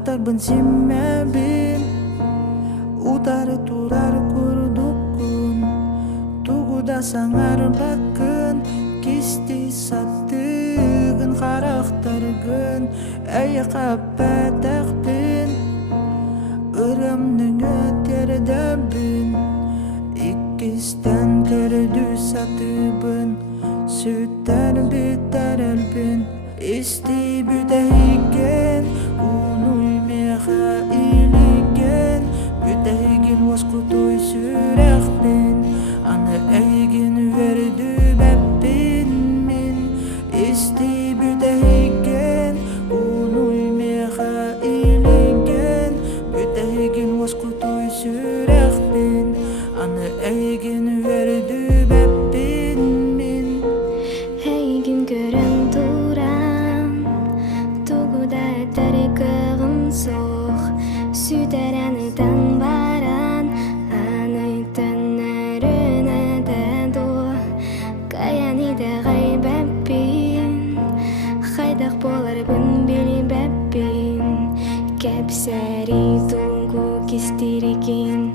карактарбын симмебин утары турар курдуккун тугуда саңар баккын кисти саттыгын карактаргын әйе каппатакпин ырымның өтердебин иккистен көрдү сатыбын сүттер биттер элбин исти бүтәйген унуй меха илеген бүтәйген воскутой сүрәхпин аны әйген верді бәппин мин исти бүтәйген унуй меха илеген бүтәйген воскутой сүрәхпин аны әйген верді бәппин мин әйген көрін турам тугуда тарикығым соқ сүтер аныдан баран аныйтын әріні дәду каяниде ғайбәппин хайдақ боларбын бели бәппин кәпсәри тугу кестиреген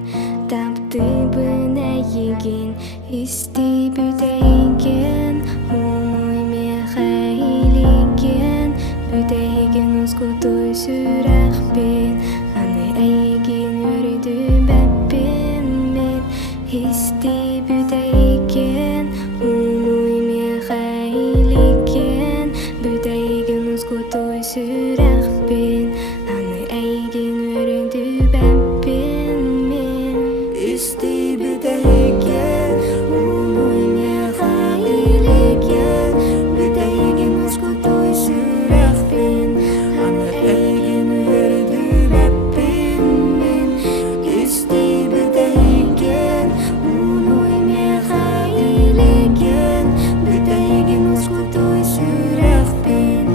таптыбын әйеген исти бүтәйген муй меха илеген бүтәйген ускутой сүрәхпин аны әйген өрді бәппин мен исти бүтәйген муй меха илеген бүтәйген ускутой сүрәхпин аны әйген өрді бәппин мен исти бүтәйген унуй меха илеген бүтәйген воскутой сүрәхпин аны әйген верді бәппин мин исти бүтәйген унуй меха илеген бүтәйген воскутой сүрәхпин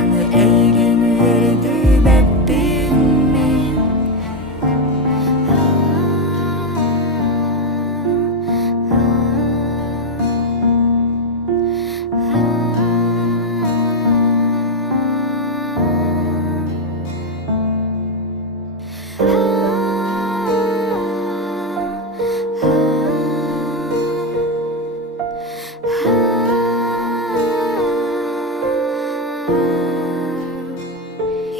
аны әйген верді бәппин мин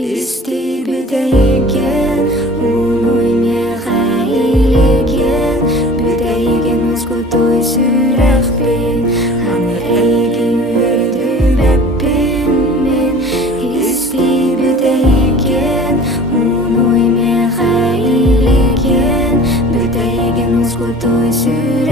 исти бүтәйген унуй меха илеген бүтәйген воскутой сүрәхпин аны әйген верді бәппин мин исти бүтәйген унуй меха илеген бүтәйген воскутой сүрәхпин